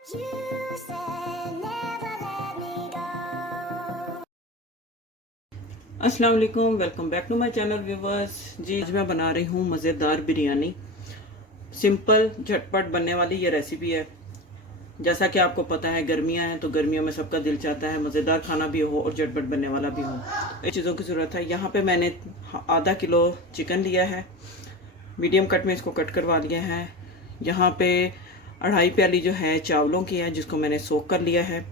अस्सलाम वालेकुम, welcome back to my channel viewers. जी, आज मैं बना रही हूँ मज़ेदार बिरयानी। सिंपल झटपट बनने वाली ये रेसिपी है। जैसा कि आपको पता है गर्मियाँ हैं, तो गर्मियों में सबका दिल चाहता है मज़ेदार खाना भी हो और झटपट बनने वाला भी हो। इन चीज़ों की ज़रूरत है। यहाँ पे मैंने आधा किलो चिकन लिया है, मीडियम कट में इसको कट करवा लिया है। यहाँ पे 2.5 प्याली जो है चावलों की है, जिसको मैंने सोख कर लिया है।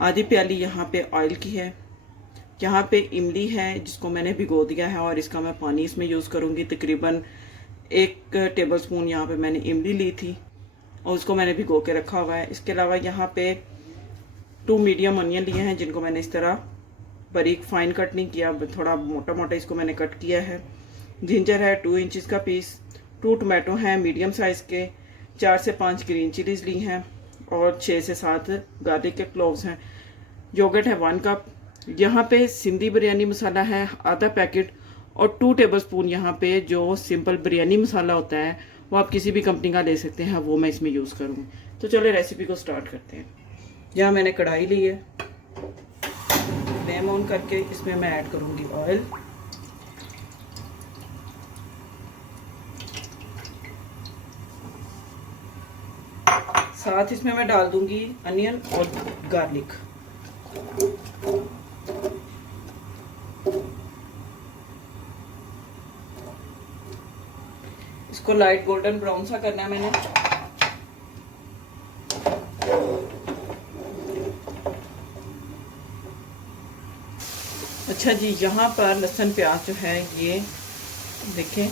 आधी प्याली यहाँ पे ऑयल की है। यहाँ पे इमली है, जिसको मैंने भिगो दिया है और इसका मैं पानी इसमें यूज़ करूँगी। तकरीबन 1 टेबलस्पून यहाँ पे मैंने इमली ली थी और उसको मैंने भिगो के रखा हुआ है। इसके अलावा यहाँ पे 2 मीडियम अनियन लिए हैं, जिनको मैंने इस तरह बारीक फाइन कट नहीं किया, थोड़ा मोटा मोटा इसको मैंने कट किया है। जिंजर है 2 इंचज़ का पीस। 2 टोमेटो हैं मीडियम साइज़ के। 4 से 5 ग्रीन चिलीज़ ली हैं और 6 से 7 गार्लिक के क्लोव्स हैं। योगर्ट है 1 कप। यहाँ पे सिंधी बिरयानी मसाला है आधा पैकेट और 2 टेबलस्पून यहाँ पे जो सिंपल बिरयानी मसाला होता है वो आप किसी भी कंपनी का ले सकते हैं, वो मैं इसमें यूज़ करूँगी। तो चलिए रेसिपी को स्टार्ट करते हैं। यहाँ मैंने कढ़ाई ली है, फ्लेम ऑन करके इसमें मैं ऐड करूँगी ऑयल। साथ इसमें मैं डाल दूँगी अनियन और गार्लिक। इसको लाइट गोल्डन ब्राउन सा करना है मैंने। अच्छा जी, यहाँ पर लहसुन प्याज जो है ये देखें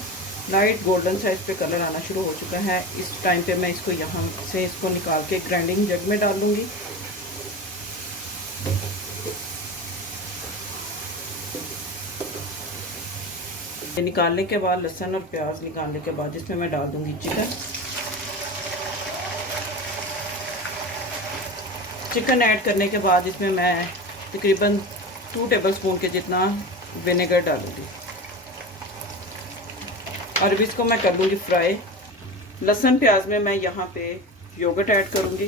लाइट गोल्डन सा इस पे कलर आना शुरू हो चुका है। इस टाइम पे मैं इसको यहाँ से इसको निकाल के ग्राइंडिंग जग में डाल दूंगी। निकालने के बाद लहसुन और प्याज निकालने के बाद इसमें मैं डाल दूंगी चिकन ऐड करने के बाद इसमें मैं तकरीबन 2 टेबलस्पून के जितना विनेगर डालूंगी और अब इसको मैं कर लूँगी फ्राई। लहसुन प्याज में मैं यहाँ पे योगर्ट ऐड करूँगी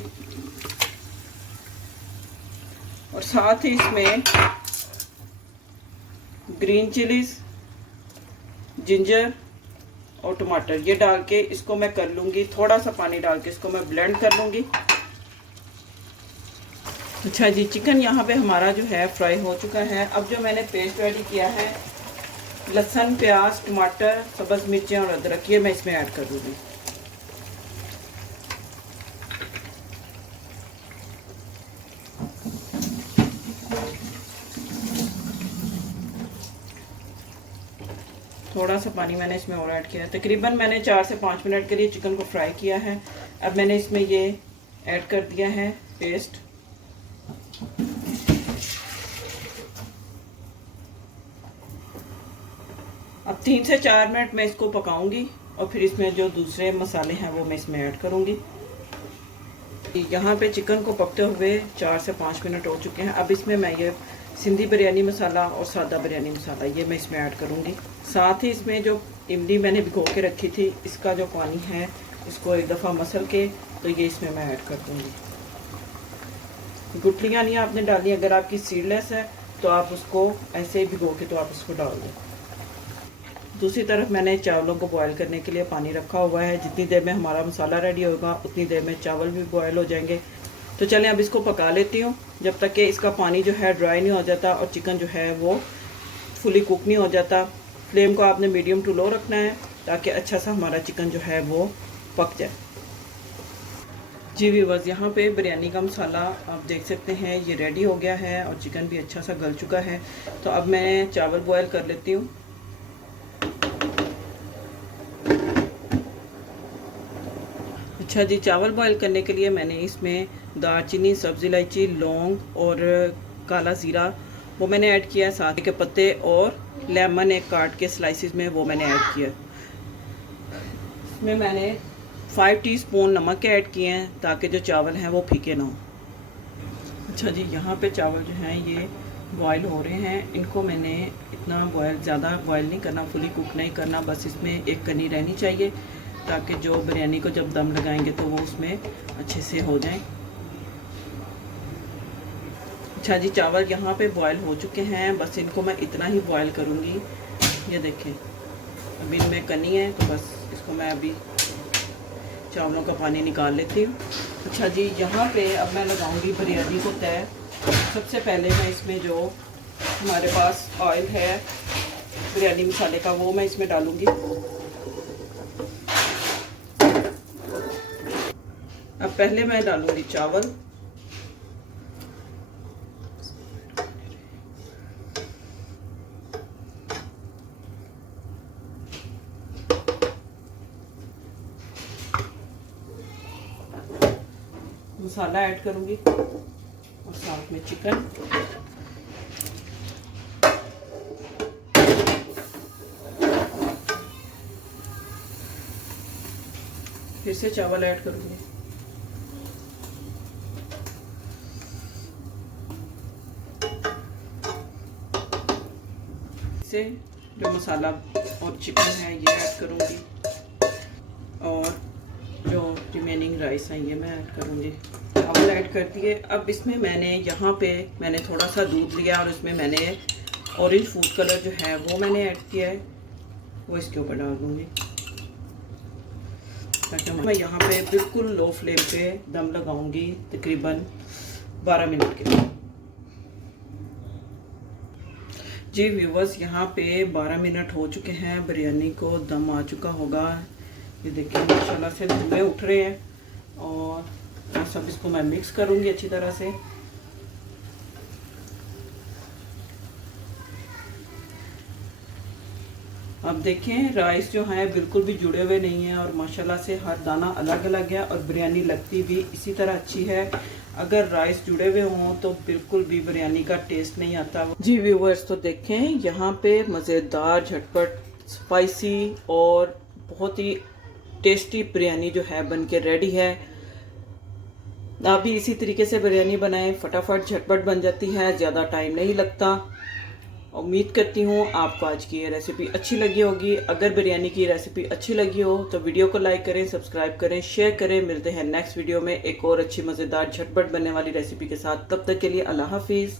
और साथ ही इसमें ग्रीन चिलीज़, जिंजर और टमाटर ये डाल के इसको मैं कर लूँगी। थोड़ा सा पानी डाल के इसको मैं ब्लेंड कर लूँगी। अच्छा जी, चिकन यहाँ पे हमारा जो है फ्राई हो चुका है। अब जो मैंने पेस्ट रेडी किया है लहसुन, प्याज, टमाटर, सब्ज़ मिर्चें और अदरक, ये मैं इसमें ऐड कर दूँगी। थोड़ा सा पानी मैंने इसमें और ऐड किया है। तकरीबन मैंने 4 से 5 मिनट के लिए चिकन को फ्राई किया है। अब मैंने इसमें ये ऐड कर दिया है पेस्ट। अब 3 से 4 मिनट मैं इसको पकाऊंगी और फिर इसमें जो दूसरे मसाले हैं वो मैं इसमें ऐड करूंगी। यहाँ पे चिकन को पकते हुए 4 से 5 मिनट हो चुके हैं। अब इसमें मैं ये सिंधी बिरयानी मसाला और सादा बिरयानी मसाला ये मैं इसमें ऐड करूँगी। साथ ही इसमें जो इमली मैंने भिगो के रखी थी इसका जो पानी है इसको एक दफ़ा मसल के तो ये इसमें मैं ऐड कर दूँगी। गुठलियाँ नहीं आपने डाली, अगर आपकी सीडलेस है तो आप उसको ऐसे ही भिगो के तो आप उसको डाल दें। दूसरी तरफ मैंने चावलों को बॉयल करने के लिए पानी रखा हुआ है। जितनी देर में हमारा मसाला रेडी होगा उतनी देर में चावल भी बॉयल हो जाएंगे। तो चलें अब इसको पका लेती हूँ जब तक कि इसका पानी जो है ड्राई नहीं हो जाता और चिकन जो है वो फुली कुक नहीं हो जाता। फ्लेम को आपने मीडियम टू लो रखना है ताकि अच्छा सा हमारा चिकन जो है वो पक जाए। जी व्यूअर्स, यहाँ पे बिरयानी का मसाला आप देख सकते हैं ये रेडी हो गया है और चिकन भी अच्छा सा गल चुका है। तो अब मैं चावल बॉयल कर लेती हूँ। अच्छा जी, चावल बॉयल करने के लिए मैंने इसमें दालचीनी, सब्ज़ इलायची, लौंग और काला ज़ीरा वो मैंने ऐड किया। साथ के पत्ते और लेमन एक काट के स्लाइसिस में वो मैंने ऐड किया। इसमें मैंने 5 टीस्पून नमक के ऐड किए हैं ताकि जो चावल हैं वो फीके ना हो। अच्छा जी, यहाँ पे चावल जो हैं ये बॉयल हो रहे हैं। इनको मैंने इतना बॉयल ज़्यादा बॉयल नहीं करना, फुली कुक नहीं करना, बस इसमें एक कनी रहनी चाहिए ताकि जो बिरयानी को जब दम लगाएंगे तो वो उसमें अच्छे से हो जाए। अच्छा जी, चावल यहाँ पे बॉयल हो चुके हैं, बस इनको मैं इतना ही बॉयल करूँगी। ये देखें अभी इनमें कनी है, तो बस इसको मैं अभी चावलों का पानी निकाल लेती हूँ। अच्छा जी, यहाँ पे अब मैं लगाऊंगी बिरयानी को तय। सबसे पहले मैं इसमें जो हमारे पास ऑयल है बिरयानी मसाले का, वो मैं इसमें डालूंगी। अब पहले मैं डालूंगी चावल, मसाला ऐड करूंगी और साथ में चिकन। फिर से चावल ऐड करूंगी। से जो मसाला और चिकन है ये ऐड करूंगी, और जो रिमेनिंग राइस है ये मैं ऐड करूंगी। चावल ऐड कर दिए। अब इसमें यहाँ पे मैंने थोड़ा सा दूध लिया और उसमें मैंने ऑरेंज फूड कलर जो है वो मैंने ऐड किया है, वो इसके ऊपर डाल दूंगी। ताकि मैं यहाँ पे बिल्कुल लो फ्लेम पे दम लगाऊंगी तकरीबन 12 मिनट के लिए। जी व्यूवर्स, यहाँ पे 12 मिनट हो चुके हैं, बिरयानी को दम आ चुका होगा। ये देखिए माशाल्लाह से धुएं उठ रहे हैं, और सब इसको मैं मिक्स करूंगी अच्छी तरह से। अब देखें राइस जो है बिल्कुल भी जुड़े हुए नहीं है, और माशाल्लाह से हर दाना अलग अलग है, और बिरयानी लगती भी इसी तरह अच्छी है। अगर राइस जुड़े हुए हों तो बिल्कुल भी बिरयानी का टेस्ट नहीं आता। जी व्यूवर्स, तो देखें यहाँ पे मज़ेदार, झटपट, स्पाइसी और बहुत ही टेस्टी बिरयानी जो है बनके रेडी है। आप भी इसी तरीके से बिरयानी बनाएं, फटाफट झटपट बन जाती है, ज़्यादा टाइम नहीं लगता। उम्मीद करती हूँ आपको आज की ये रेसिपी अच्छी लगी होगी। अगर बिरयानी की रेसिपी अच्छी लगी हो तो वीडियो को लाइक करें, सब्सक्राइब करें, शेयर करें। मिलते हैं नेक्स्ट वीडियो में एक और अच्छी मज़ेदार झटपट बनने वाली रेसिपी के साथ। तब तक के लिए अल्लाह हाफिज़।